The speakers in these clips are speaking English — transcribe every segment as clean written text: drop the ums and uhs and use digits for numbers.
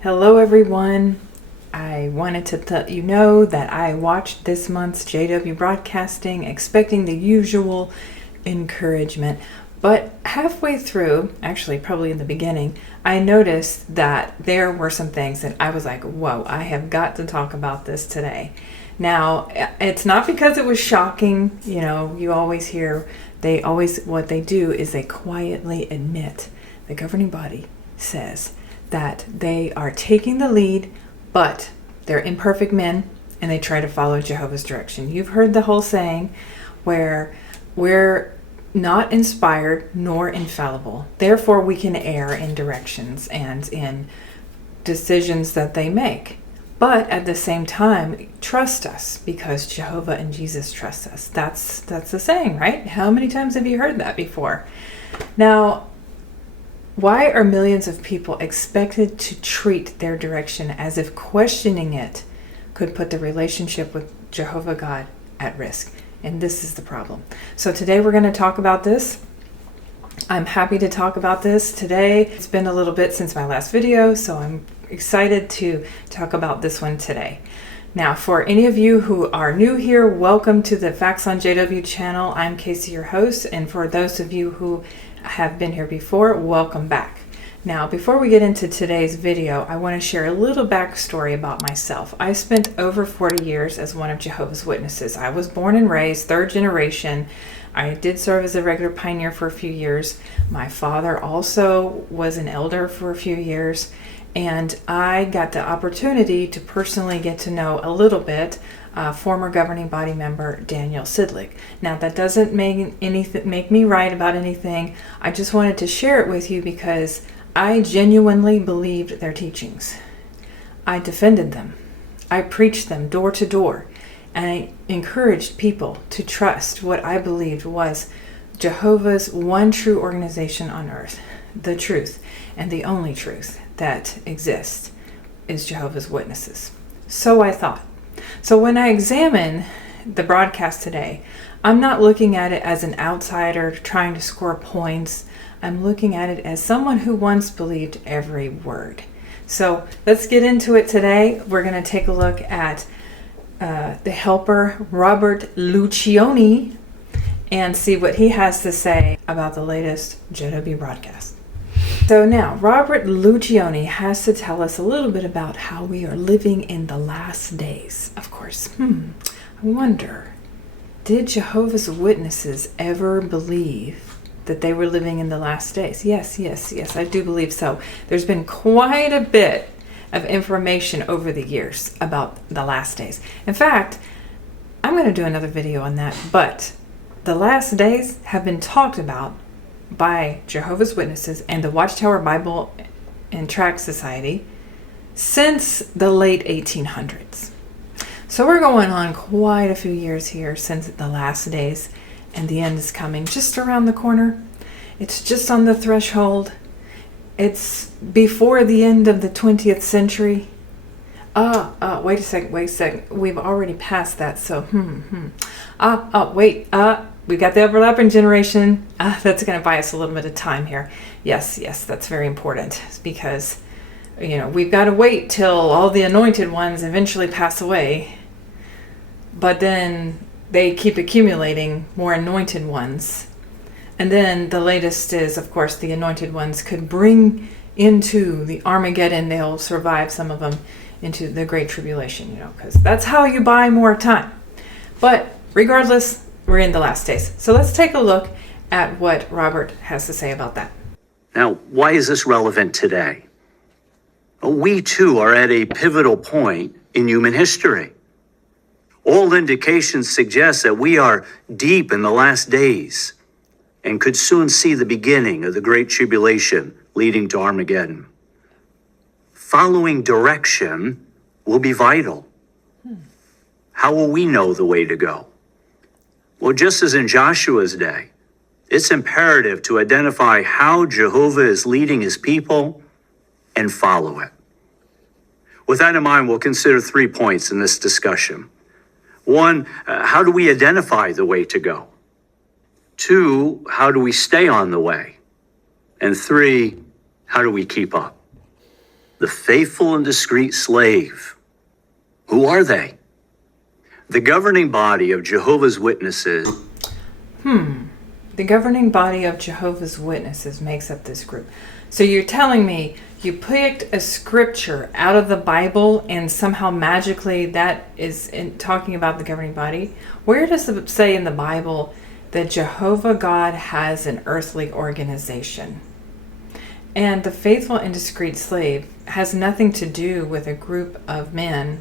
Hello everyone. I wanted to let you know that I watched this month's JW broadcasting expecting the usual encouragement, but halfway through, actually probably in the beginning, I noticed that there were some things that I was like, whoa, I have got to talk about this today. Now, it's not because it was shocking. You always hear, what they do is they quietly admit, the governing body says that they are taking the lead, but they're imperfect men and they try to follow Jehovah's direction. You've heard the whole saying where we're not inspired nor infallible. Therefore, we can err in directions and in decisions that they make. But at the same time, trust us because Jehovah and Jesus trust us. That's the saying, right? How many times have you heard that before? Now, why are millions of people expected to treat their direction as if questioning it could put the relationship with Jehovah God at risk? And this is the problem. So today we're going to talk about this. I'm happy to talk about this today. It's been a little bit since my last video, so I'm excited to talk about this one today. Now, for any of you who are new here, welcome to the Facts on JW channel. I'm Casey, your host, and for those of you who have been here before, welcome back. Now, before we get into today's video, I want to share a little backstory about myself. I spent over 40 years as one of Jehovah's Witnesses. I was born and raised third generation. I did serve as a regular pioneer for a few years. My father also was an elder for a few years, and I got the opportunity to personally get to know a little bit former governing body member Daniel Sidlick. Now, that doesn't make me right about anything. I just wanted to share it with you because I genuinely believed their teachings. I defended them. I preached them door to door, and I encouraged people to trust what I believed was Jehovah's one true organization on earth. The truth, and the only truth that exists, is Jehovah's Witnesses. So I thought. So when I examine the broadcast today, I'm not looking at it as an outsider trying to score points. I'm looking at it as someone who once believed every word. So let's get into it today. We're going to take a look at the helper, Robert Lucioni, and see what he has to say about the latest JW broadcast. So now, Robert Lucioni has to tell us a little bit about how we are living in the last days. Of course, I wonder, did Jehovah's Witnesses ever believe that they were living in the last days? Yes, I do believe so. There's been quite a bit of information over the years about the last days. In fact, I'm going to do another video on that, but the last days have been talked about by Jehovah's Witnesses and the Watchtower Bible and Tract Society since the late 1800s. So we're going on quite a few years here since the last days, and the end is coming just around the corner. It's just on the threshold. It's before the end of the 20th century. Wait a second. We've already passed that, so we've got the overlapping generation. That's going to buy us a little bit of time here. Yes, that's very important because, we've got to wait till all the anointed ones eventually pass away. But then they keep accumulating more anointed ones. And then the latest is, of course, the anointed ones could bring into the Armageddon. They'll survive, some of them, into the Great Tribulation, because that's how you buy more time. But regardless, we're in the last days. So let's take a look at what Robert has to say about that. Now, why is this relevant today? We too are at a pivotal point in human history. All indications suggest that we are deep in the last days and could soon see the beginning of the Great Tribulation leading to Armageddon. Following direction will be vital. How will we know the way to go? Well, just as in Joshua's day, it's imperative to identify how Jehovah is leading his people and follow it. With that in mind, we'll consider 3 points in this discussion. 1, how do we identify the way to go? 2, how do we stay on the way? And 3, how do we keep up? the faithful and discreet slave. Who are they? The governing body of Jehovah's Witnesses. The governing body of Jehovah's Witnesses makes up this group. So you're telling me you picked a scripture out of the Bible and somehow magically that is talking about the governing body? Where does it say in the Bible that Jehovah God has an earthly organization? And the faithful and discreet slave has nothing to do with a group of men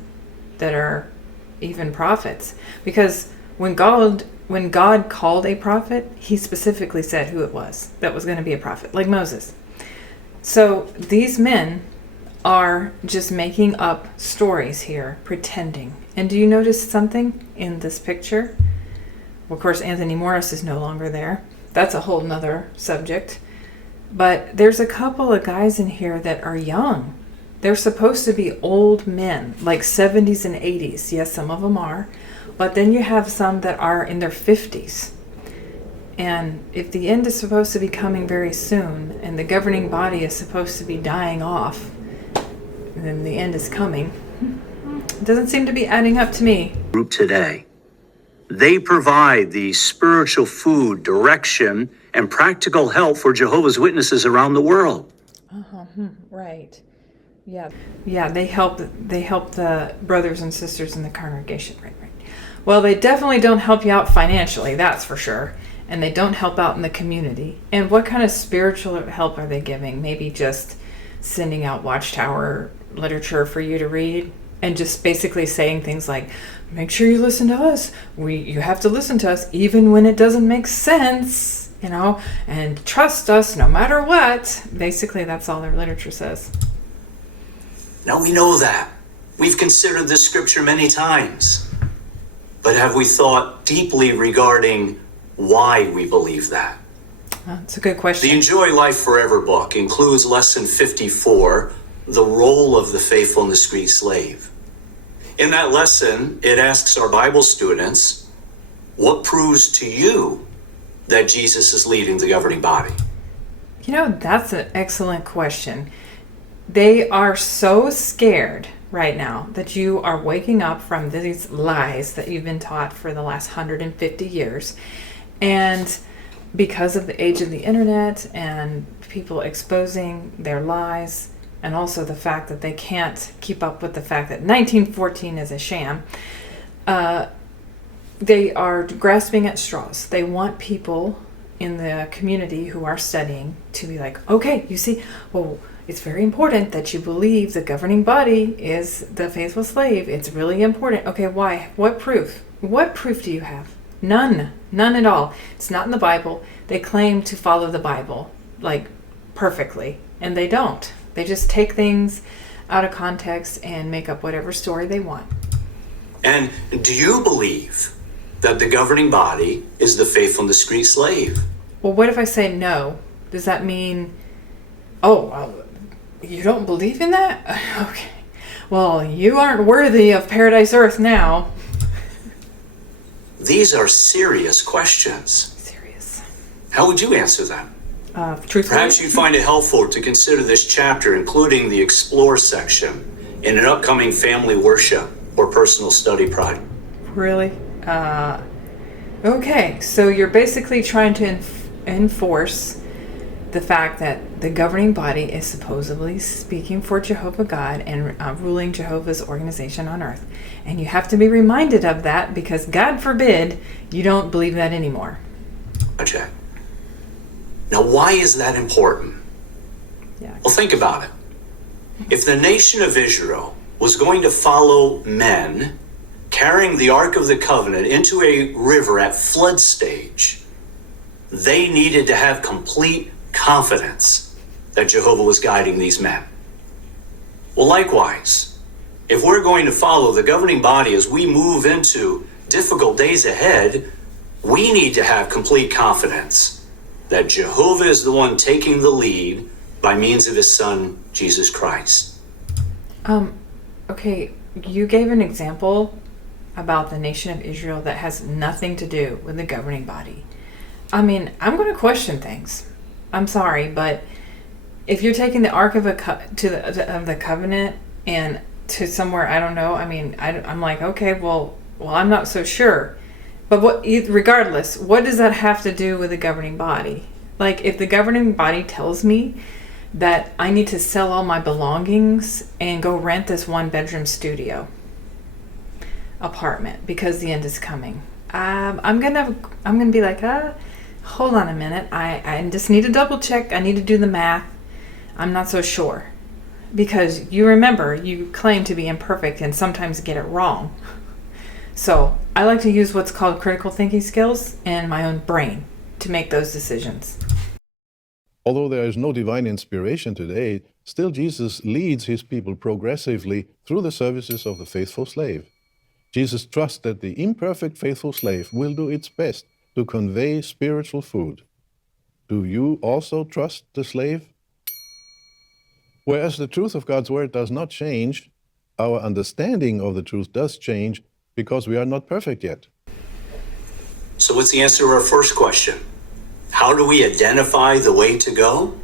that are even prophets. Because when God called a prophet, he specifically said who it was that was going to be a prophet, like Moses. So these men are just making up stories here, pretending. And do you notice something in this picture? Well, of course, Anthony Morris is no longer there. That's a whole nother subject. But there's a couple of guys in here that are young. They're supposed to be old men, like 70s and 80s. Yes, some of them are. But then you have some that are in their 50s. And if the end is supposed to be coming very soon, and the governing body is supposed to be dying off, and then the end is coming, it doesn't seem to be adding up to me. Group today. They provide the spiritual food, direction, and practical help for Jehovah's Witnesses around the world. Right. Yeah. Yeah, they help the brothers and sisters in the congregation. Right. Well, they definitely don't help you out financially, that's for sure. And they don't help out in the community. And what kind of spiritual help are they giving? Maybe just sending out watchtower literature for you to read and just basically saying things like, make sure you listen to us. You have to listen to us even when it doesn't make sense, and trust us no matter what. Basically, that's all their literature says. Now we know that. We've considered this scripture many times. But have we thought deeply regarding why we believe that? That's a good question. The Enjoy Life Forever book includes lesson 54, the role of the faithful and discreet slave. In that lesson, it asks our Bible students, what proves to you that Jesus is leading the governing body? That's an excellent question. They are so scared right now that you are waking up from these lies that you've been taught for the last 150 years. And because of the age of the internet and people exposing their lies, and also the fact that they can't keep up with the fact that 1914 is a sham, they are grasping at straws. They want people in the community who are studying to be like, okay, you see, well, it's very important that you believe the governing body is the faithful slave. It's really important. Okay, why? What proof? What proof do you have? None. None at all. It's not in the Bible. They claim to follow the Bible, like, perfectly, and they don't. They just take things out of context and make up whatever story they want. And do you believe that the governing body is the faithful and discreet slave? Well, what if I say no? Does that mean, well, you don't believe in that? Okay. Well, you aren't worthy of paradise earth now. These are serious questions. Serious. How would you answer them? Truthfully. Perhaps you'd find it helpful to consider this chapter, including the Explore section, in an upcoming family worship or personal study project. Really? Okay, so you're basically trying to enforce the fact that the governing body is supposedly speaking for Jehovah God and ruling Jehovah's organization on earth. And you have to be reminded of that because, God forbid, you don't believe that anymore. Project. Now, why is that important? Yeah. Well, think about it. If the nation of Israel was going to follow men carrying the Ark of the Covenant into a river at flood stage, they needed to have complete confidence that Jehovah was guiding these men. Well, likewise, if we're going to follow the governing body as we move into difficult days ahead, we need to have complete confidence that Jehovah is the one taking the lead by means of his son, Jesus Christ. Okay, you gave an example about the nation of Israel that has nothing to do with the governing body. I mean, I'm going to question things. I'm sorry, but if you're taking the Ark of the Covenant and to somewhere, I don't know. I mean, I'm like, okay, well, I'm not so sure. But regardless, what does that have to do with the governing body? Like, if the governing body tells me that I need to sell all my belongings and go rent this 1-bedroom studio apartment because the end is coming, I'm gonna be like, hold on a minute. I just need to double check. I need to do the math. I'm not so sure. Because you remember, you claim to be imperfect and sometimes get it wrong. So I like to use what's called critical thinking skills and my own brain to make those decisions. Although there is no divine inspiration today, still Jesus leads his people progressively through the services of the faithful slave. Jesus trusts that the imperfect faithful slave will do its best to convey spiritual food. Do you also trust the slave? Whereas the truth of God's word does not change, our understanding of the truth does change because we are not perfect yet. So what's the answer to our first question? How do we identify the way to go?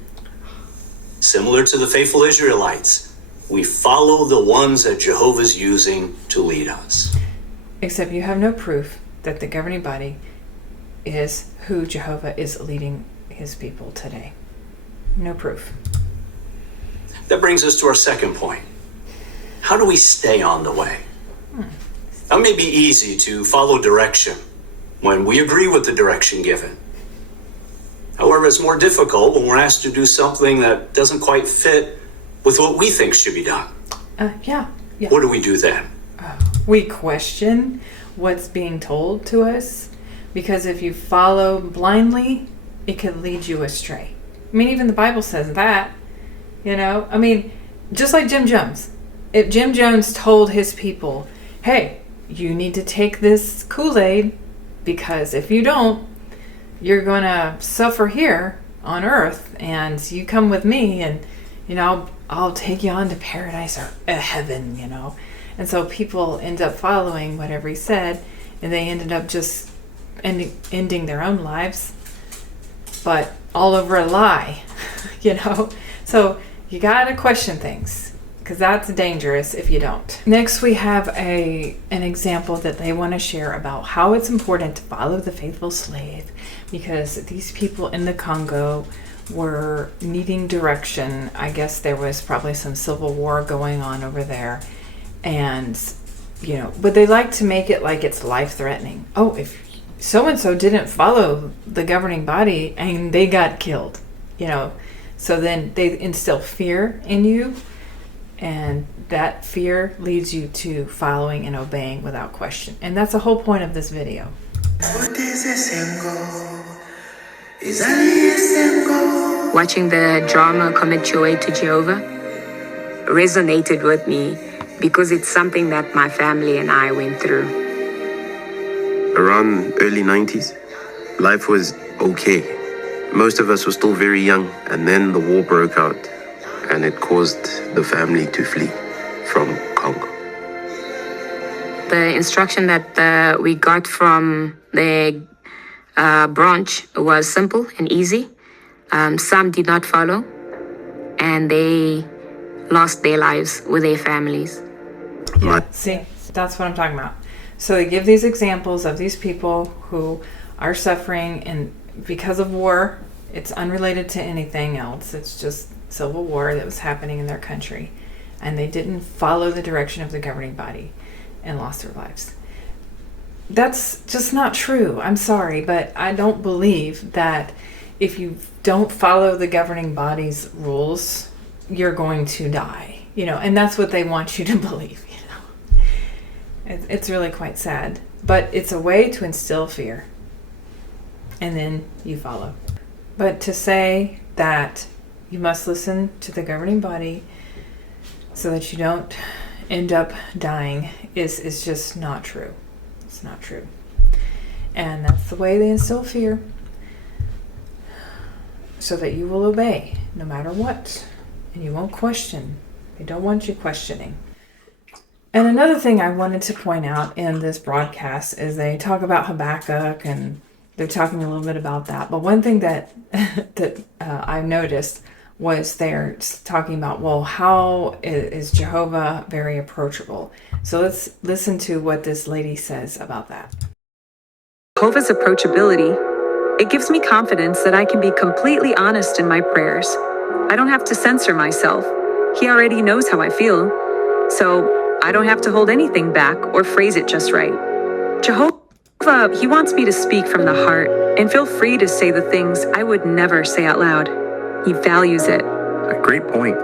Similar to the faithful Israelites, we follow the ones that Jehovah's using to lead us. Except you have no proof that the governing body is who Jehovah is leading his people today. No proof. That brings us to our second point. How do we stay on the way? Now, it may be easy to follow direction when we agree with the direction given. However, it's more difficult when we're asked to do something that doesn't quite fit with what we think should be done. Yeah. What do we do then? We question what's being told to us, because if you follow blindly, it could lead you astray. I mean, even the Bible says that. You know, I mean, just like Jim Jones. If Jim Jones told his people, hey, you need to take this Kool-Aid because if you don't, you're going to suffer here on earth, and you come with me and, you know, I'll take you on to paradise or heaven, you know. And so people end up following whatever he said, and they ended up just ending their own lives, but all over a lie, you know. So you gotta question things, because that's dangerous if you don't. Next, we have an example that they want to share about how it's important to follow the faithful slave, because these people in the Congo were needing direction. I guess there was probably some civil war going on over there, and you know, but they like to make it like it's life-threatening. Oh, if so-and-so didn't follow the governing body and they got killed, you know. So then they instill fear in you, and that fear leads you to following and obeying without question. And that's the whole point of this video. Watching the drama Commit Your Way to Jehovah resonated with me because it's something that my family and I went through. Around early 90s, life was okay. Most of us were still very young, and then the war broke out, and it caused the family to flee from Congo. The instruction that we got from the branch was simple and easy. Some did not follow, and they lost their lives with their families. Yeah, see, that's what I'm talking about. So they give these examples of these people who are suffering, and because of war, it's unrelated to anything else. It's just civil war that was happening in their country, and they didn't follow the direction of the governing body and lost their lives. That's just not true. I'm sorry, but I don't believe that if you don't follow the governing body's rules, you're going to die, you know, and that's what they want you to believe, you know. It's really quite sad, but it's a way to instill fear, and then you follow. But to say that you must listen to the governing body so that you don't end up dying is just not true. It's not true. And that's the way they instill fear, so that you will obey no matter what, and you won't question. They don't want you questioning. And another thing I wanted to point out in this broadcast is they talk about Habakkuk, and they're talking a little bit about that. But one thing that I noticed was there talking about, well, how is Jehovah very approachable? So let's listen to what this lady says about that. Jehovah's approachability, it gives me confidence that I can be completely honest in my prayers. I don't have to censor myself. He already knows how I feel. So I don't have to hold anything back or phrase it just right. Jehovah, he wants me to speak from the heart and feel free to say the things I would never say out loud. He values it. A great point.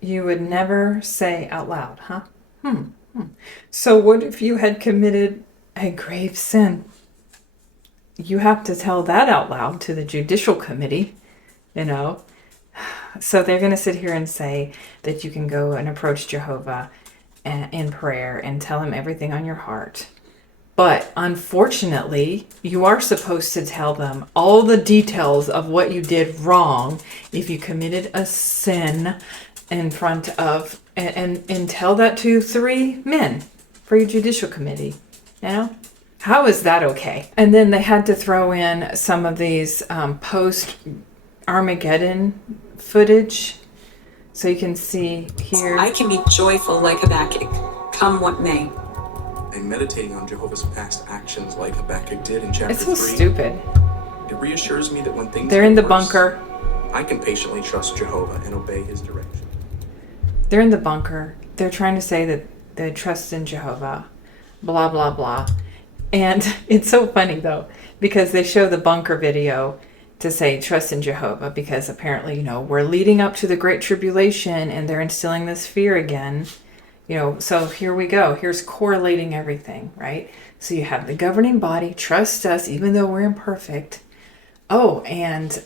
You would never say out loud, huh? So what if you had committed a grave sin? You have to tell that out loud to the judicial committee, you know. So they're going to sit here and say that you can go and approach Jehovah in prayer and tell him everything on your heart. But unfortunately, you are supposed to tell them all the details of what you did wrong if you committed a sin in front of, and tell that to 3 men for your judicial committee. You know? How is that okay? And then they had to throw in some of these post-Armageddon footage. So you can see here. I can be joyful like Habakkuk, come what may. And meditating on Jehovah's past actions like Habakkuk did in chapter 3. It's so stupid. It reassures me that when things They're in get the worse, bunker. I can patiently trust Jehovah and obey his direction. They're in the bunker. They're trying to say that they trust in Jehovah. Blah, blah, blah. And it's so funny, though, because they show the bunker video to say trust in Jehovah, because apparently, you know, we're leading up to the Great Tribulation and they're instilling this fear again. You know, so here we go. Here's correlating everything, right? So you have the governing body, trust us even though we're imperfect. Oh, and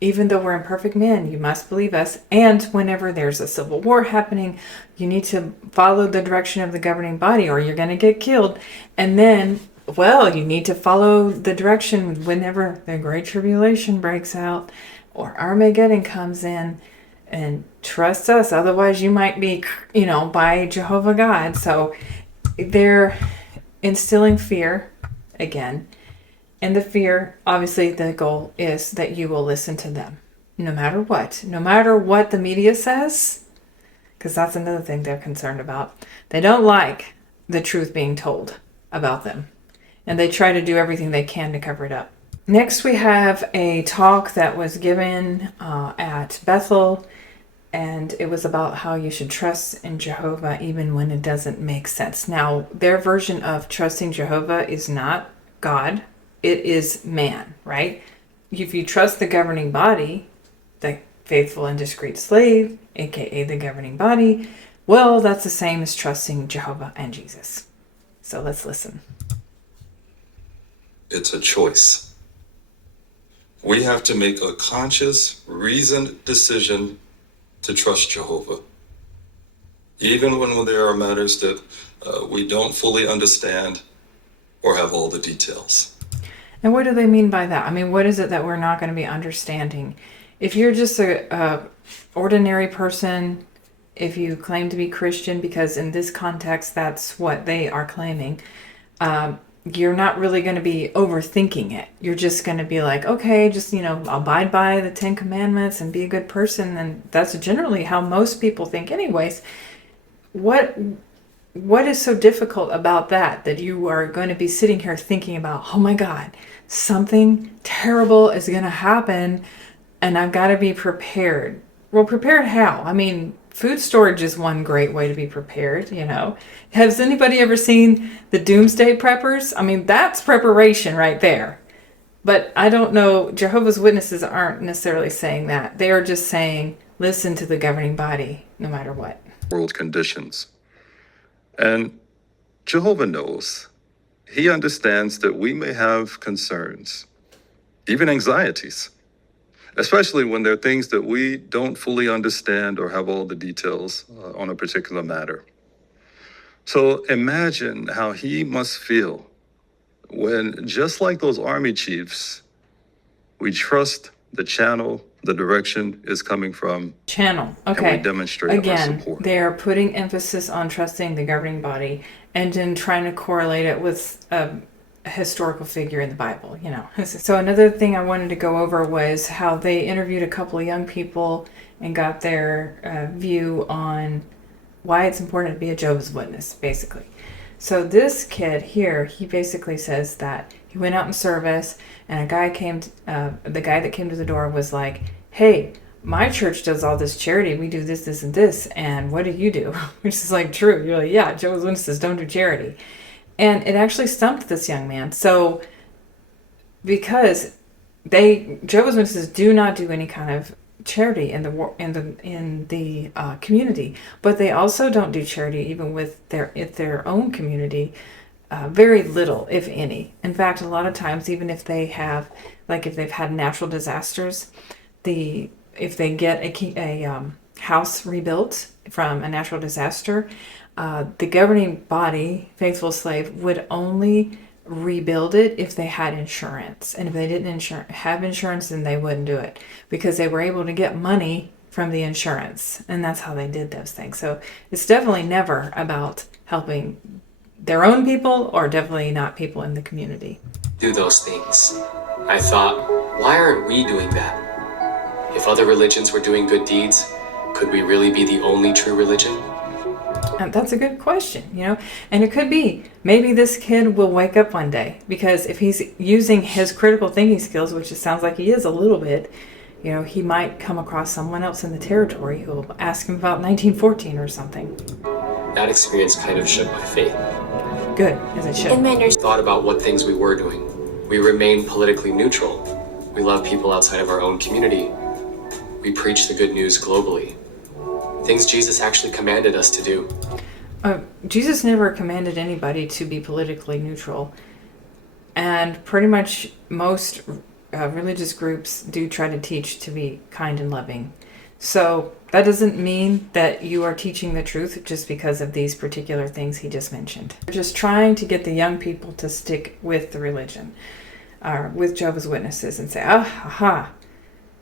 even though we're imperfect men, you must believe us. And whenever there's a civil war happening, you need to follow the direction of the governing body or you're going to get killed. And then, well, you need to follow the direction whenever the Great Tribulation breaks out or Armageddon comes in. And trust us, otherwise you might be, you know, by Jehovah God. So they're instilling fear again. And the fear, obviously the goal is that you will listen to them. No matter what the media says, because that's another thing they're concerned about. They don't like the truth being told about them. And they try to do everything they can to cover it up. Next we have a talk that was given at Bethel. And it was about how you should trust in Jehovah even when it doesn't make sense. Now, their version of trusting Jehovah is not God. It is man, right? If you trust the governing body, the faithful and discreet slave, aka the governing body, well, that's the same as trusting Jehovah and Jesus. So let's listen. It's a choice. We have to make a conscious, reasoned decision to trust Jehovah. Even when there are matters that we don't fully understand or have all the details. And what do they mean by that? I mean, what is it that we're not going to be understanding? If you're just a ordinary person, if you claim to be Christian, because in this context, that's what they are claiming, you're not really going to be overthinking it. You're just going to be like, okay, just, you know, abide by the 10 commandments and be a good person. And that's generally how most people think anyways. What is so difficult about that you are going to be sitting here thinking about, oh my God, something terrible is going to happen and I've got to be prepared. Well, prepared how? I mean, food storage is one great way to be prepared, you know. Has anybody ever seen the Doomsday Preppers? I mean, that's preparation right there. But I don't know, Jehovah's Witnesses aren't necessarily saying that. They are just saying, listen to the governing body, no matter what. World conditions. And Jehovah knows. He understands that we may have concerns, even anxieties, especially when there are things that we don't fully understand or have all the details on a particular matter. So imagine how he must feel when, just like those army chiefs, we trust the channel the direction is coming from. Channel. Okay. And we demonstrate our Again, support. they are putting emphasis on trusting the governing body and then trying to correlate it with a historical figure in the Bible, you know. So another thing I wanted to go over was how they interviewed a couple of young people and got their view on why it's important to be a Jehovah's Witness, basically. So this kid here, he basically says that he went out in service, and the guy that came to the door was like, hey, my church does all this charity. We do this, this, and this. And what do you do? Which is like true. You're like, yeah, Jehovah's Witnesses don't do charity. And it actually stumped this young man. So because Jehovah's Witnesses do not do any kind of charity in the community, but they also don't do charity even with their own community. Very little, if any. In fact, a lot of times, even if they have, like if they've had natural disasters, if they get a house rebuilt from a natural disaster, the governing body, Faithful Slave, would only rebuild it if they had insurance. And if they didn't have insurance, then they wouldn't do it, because they were able to get money from the insurance. And that's how they did those things. So it's definitely never about helping their own people, or definitely not people in the community. Do those things. I thought, why aren't we doing that? If other religions were doing good deeds, could we really be the only true religion? And that's a good question, you know, and it could be, maybe this kid will wake up one day, because if he's using his critical thinking skills, which it sounds like he is a little bit, you know, he might come across someone else in the territory who will ask him about 1914 or something. That experience kind of shook my faith. Good, as it should. Thought about what things we were doing. We remain politically neutral. We love people outside of our own community. We preach the good news globally. Things Jesus actually commanded us to do. Jesus never commanded anybody to be politically neutral. And pretty much most religious groups do try to teach to be kind and loving. So that doesn't mean that you are teaching the truth just because of these particular things he just mentioned. They're just trying to get the young people to stick with the religion, with Jehovah's Witnesses, and say,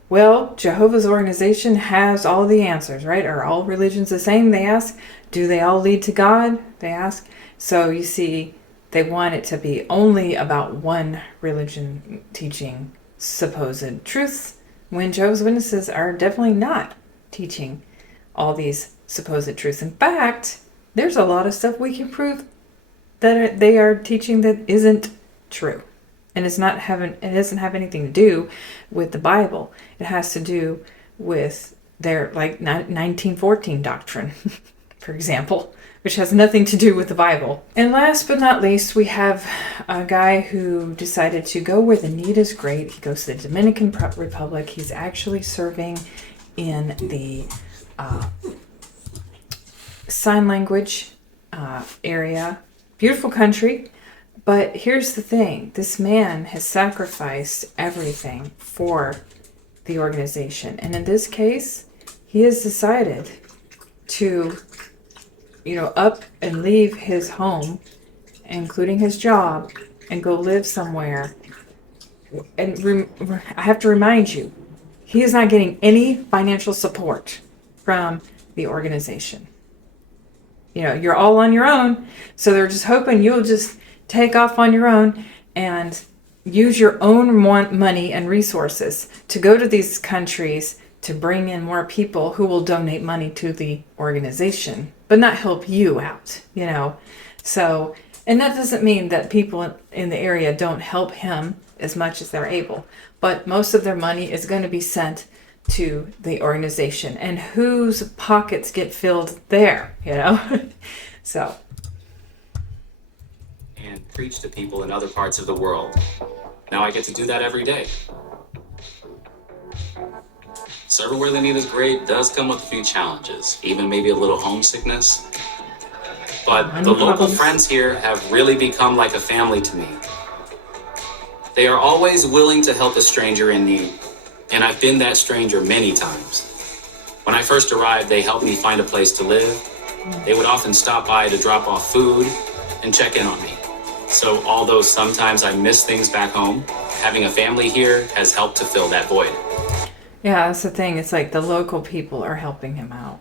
well, Jehovah's organization has all the answers, right? Are all religions the same? They ask. Do they all lead to God? They ask. So you see, they want it to be only about one religion teaching supposed truths, when Jehovah's Witnesses are definitely not teaching all these supposed truths. In fact, there's a lot of stuff we can prove that they are teaching that isn't true. And it doesn't have anything to do with the Bible. It has to do with their 1914 doctrine, for example, which has nothing to do with the Bible. And last but not least, we have a guy who decided to go where the need is great. He goes to the Dominican Republic. He's actually serving in the sign language area. Beautiful country. But here's the thing. This man has sacrificed everything for the organization. And in this case, he has decided to up and leave his home, including his job, and go live somewhere. And I have to remind you, he is not getting any financial support from the organization. You're all on your own, so they're just hoping you'll just take off on your own and use your own money and resources to go to these countries to bring in more people who will donate money to the organization, but not help you out, So, and that doesn't mean that people in the area don't help him as much as they're able, but most of their money is going to be sent to the organization, and whose pockets get filled there, So. And preach to people in other parts of the world. Now I get to do that every day. Serving where the need is great does come with a few challenges, even maybe a little homesickness. But the local friends here have really become like a family to me. They are always willing to help a stranger in need, and I've been that stranger many times. When I first arrived, they helped me find a place to live. They would often stop by to drop off food and check in on me. So although sometimes I miss things back home, having a family here has helped to fill that void. Yeah, that's the thing. It's like the local people are helping him out.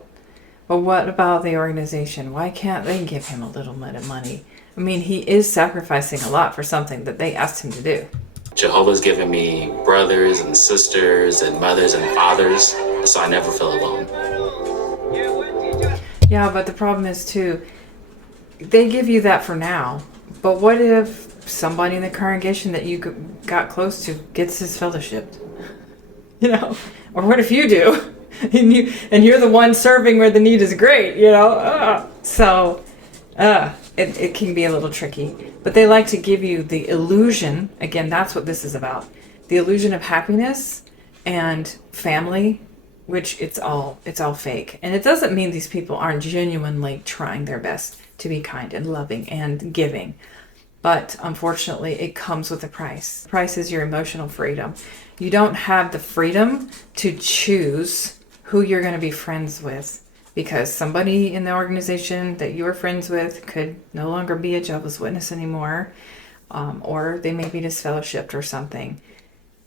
But what about the organization? Why can't they give him a little bit of money? I mean, he is sacrificing a lot for something that they asked him to do. Jehovah's given me brothers and sisters and mothers and fathers, so I never feel alone. Yeah, but the problem is too, they give you that for now. But what if somebody in the congregation that you got close to gets his fellowshipped? You know, or what if you do, and you're the one serving where the need is great? You know, it can be a little tricky. But they like to give you the illusion. Again, that's what this is about: the illusion of happiness and family, which it's all fake. And it doesn't mean these people aren't genuinely trying their best to be kind and loving and giving. But unfortunately, it comes with a price. The price is your emotional freedom. You don't have the freedom to choose who you're going to be friends with, because somebody in the organization that you were friends with could no longer be a Jehovah's Witness anymore, or they may be disfellowshipped or something.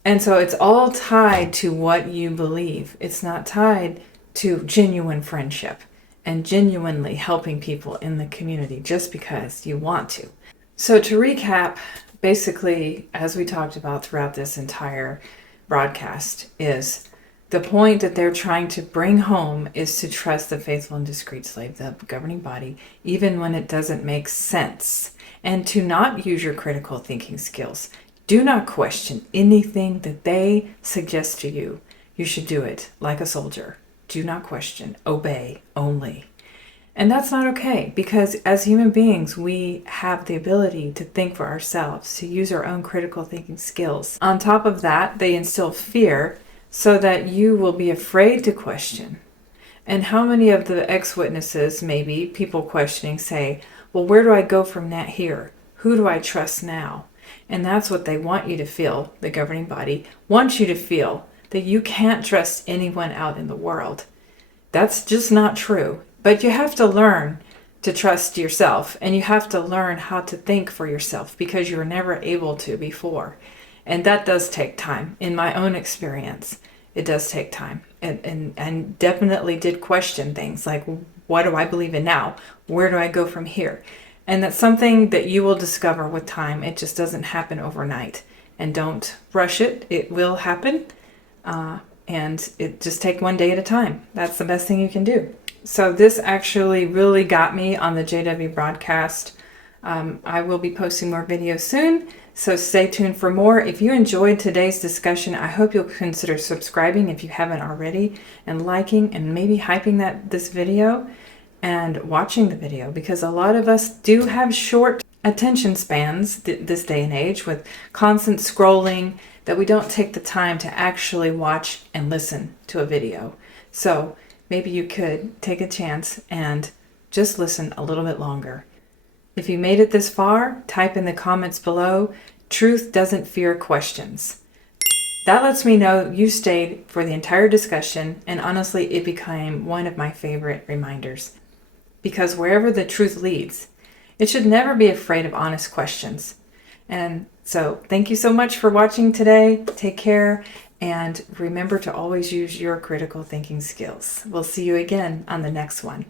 And so it's all tied to what you believe. It's not tied to genuine friendship and genuinely helping people in the community just because you want to. So to recap, basically, as we talked about throughout this entire broadcast, is the point that they're trying to bring home is to trust the faithful and discreet slave, the governing body, even when it doesn't make sense, and to not use your critical thinking skills. Do not question anything that they suggest to you. You should do it like a soldier. Do not question. Obey only. And that's not okay, because as human beings, we have the ability to think for ourselves, to use our own critical thinking skills. On top of that, they instill fear so that you will be afraid to question. And how many of the ex-witnesses, maybe people questioning, say, well, where do I go from that here? Who do I trust now? And that's what they want you to feel. The governing body wants you to feel that you can't trust anyone out in the world. That's just not true. But you have to learn to trust yourself, and you have to learn how to think for yourself, because you were never able to before. And that does take time. In my own experience, it does take time. And definitely did question things like, what do I believe in now? Where do I go from here? And that's something that you will discover with time. It just doesn't happen overnight. And don't rush it. It will happen. And it just take one day at a time. That's the best thing you can do. So this actually really got me on the JW broadcast. I will be posting more videos soon, so stay tuned for more. If you enjoyed today's discussion, I hope you'll consider subscribing if you haven't already, and liking and maybe hyping this video and watching the video, because a lot of us do have short attention spans this day and age with constant scrolling, that we don't take the time to actually watch and listen to a video. So maybe you could take a chance and just listen a little bit longer. If you made it this far, type in the comments below, "Truth doesn't fear questions." That lets me know you stayed for the entire discussion, and honestly, it became one of my favorite reminders. Because wherever the truth leads, it should never be afraid of honest questions. And so thank you so much for watching today. Take care. And remember to always use your critical thinking skills. We'll see you again on the next one.